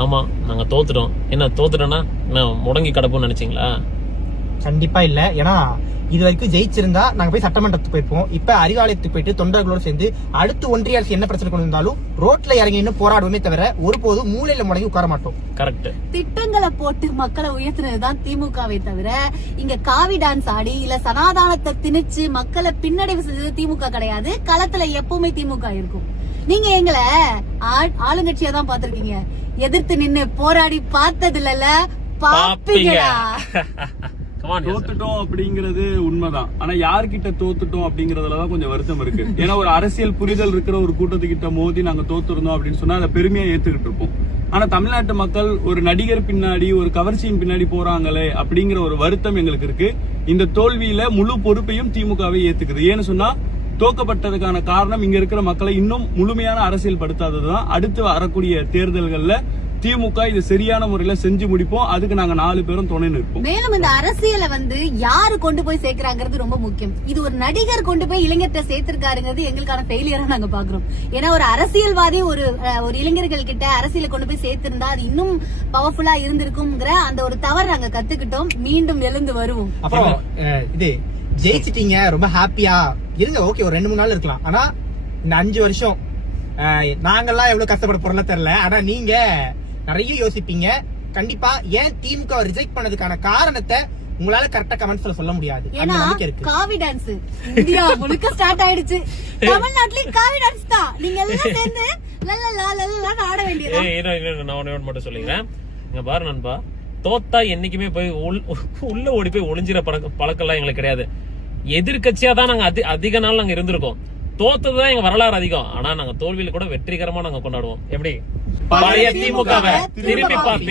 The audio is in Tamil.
ஆமா நாங்க தோத்துட்டோம். என்ன தோத்துட்டோம்னா என்ன முடங்கி கிடப்போம்னு நினைச்சீங்களா? கண்டிப்பா இல்ல. ஏன்னா இது வரைக்கும் ஜெயிச்சிருந்தா நாங்க போய் சட்டமன்றத்துக்கு போயிருப்போம். இப்ப அறிவாலயத்துக்கு போயிட்டு தொண்டர்களோடு சேர்ந்து அடுத்து ஒன்றிய அரசு என்ன பிரச்சனை கொண்டு வந்தாலும் ரோட்ல இறங்கி இன்னும் போராடுவோமே தவிர ஒருபோதும் மூலையில முடங்கி உட்கார மாட்டோம். கரெக்ட். திட்டங்களை போட்டு மக்களை உயர்த்தினதுதான் திமுகவை தவிர இங்க காவி டான்ஸ் ஆடி இல்ல சனாதானத்தை திணிச்சு மக்களை பின்னடைவு செஞ்சது திமுக கிடையாது. களத்துல எப்பவுமே திமுக இருக்கும். நீங்க எங்களை ஆளுங்கட்சியா தான் பாத்திருக்கீங்க. எதிர்த்து நின்னு போராடி பார்த்தது இல்ல. பாப்பீங்களா? தோத்துட்டோம் அப்படிங்கறது உண்மைதான். ஆனா யார்கிட்ட தோத்துட்டோம் அப்படிங்கறதுலதான் கொஞ்சம் வருத்தம் இருக்கு. ஏன்னா ஒரு அரசியல் புரிதல் இருக்கிற ஒரு கூட்டத்துக்கிட்ட மோதி நாங்க தோத்துருந்தோம் அப்படின்னு சொன்னா அதை பெருமையா ஏத்துக்கிட்டு இருப்போம். ஆனா தமிழ்நாட்டு மக்கள் ஒரு நடிகர் பின்னாடி ஒரு கவர்ச்சியின் பின்னாடி போறாங்களே அப்படிங்கிற ஒரு வருத்தம் எங்களுக்கு இருக்கு. இந்த தோல்வியில முழு பொறுப்பையும் திமுகவை ஏத்துக்குது. ஏன்னு சொன்னா தோக்கப்பட்டதுக்கான காரணம் இங்க இருக்கிற மக்களை இன்னும் முழுமையான அரசியல் படுத்தாததுதான். அடுத்து வரக்கூடிய தேர்தல்கள்ல திமுக இது சரியான முறையில செஞ்சு முடிப்போம். அதுக்கு நாங்க 4 பேரும் துணை நிற்போம். மேலும் இந்த அரசியலை யாரு கொண்டு போய் சேர்க்கிறாங்கிறது ரொம்ப முக்கியம். இது ஒரு நடிகர் கொண்டு போய் இளைஞர்கிட்ட சேர்த்திருக்காருங்கிறது எங்களுக்கான ஃபெயிலியரா நாங்க பாக்குறோம். ஏன்னா ஒரு அரசியல்வாதி ஒரு இளைஞர்கள் கிட்ட அரசியலை கொண்டு போய் சேர்த்திருந்தா அது இன்னும் பவர்ஃபுல்லா இருந்திருக்கும்ங்கிற அந்த ஒரு தவறு நாங்க கத்துக்கிட்டோம். மீண்டும் எழுந்து வருவோம். அப்புறம் இது ஜெயிச்சிட்டீங்க, ரொம்ப ஹாப்பியா இருங்க. ஓகே, ஒரு 2-3 நாள் இருக்கலாம். ஆனா இந்த 5 வருஷம் நாங்கெல்லாம் எவ்வளவு கஷ்டப்பட போறோம்ல தெரியல. ஆனா நீங்க நிறைய யோசிப்பீங்க. கண்டிப்பா ஏன் திமுக ரிஜெக்ட் பண்ணதுக்கான காரணத்தை உங்களால கரெக்டா கமெண்ட்ஸ்ல சொல்ல முடியாது. ஏன்னா காவி டான்ஸ் இந்தியா முழுக்க ஸ்டார்ட் ஆயிடுச்சு. தமிழ்நாட்டுலயும் காவி டான்ஸ் தான். நீங்க எல்லாம் சேர்ந்து ஆட வேண்டியது. நான் ஒண்ணு மட்டும் சொல்லிக்கிறேன். இங்க பாரு நண்பா, தோத்தா என்னைக்குமே போய் உள்ள ஓடி போய் ஒளிஞ்சிற பழக்கம் எல்லாம் எங்களுக்கு கிடையாது. எதிர்கட்சியா தான் நாங்க அதிக நாள் நாங்க இருந்திருக்கோம். தோத்ததுதான் எங்க வரலாறு அதிகம். ஆனா நாங்க தோல்வியில கூட வெற்றிகரமா நாங்க கொண்டாடுவோம். எப்படி பழைய திமுகவை திருப்பி பார்ப்பீங்க.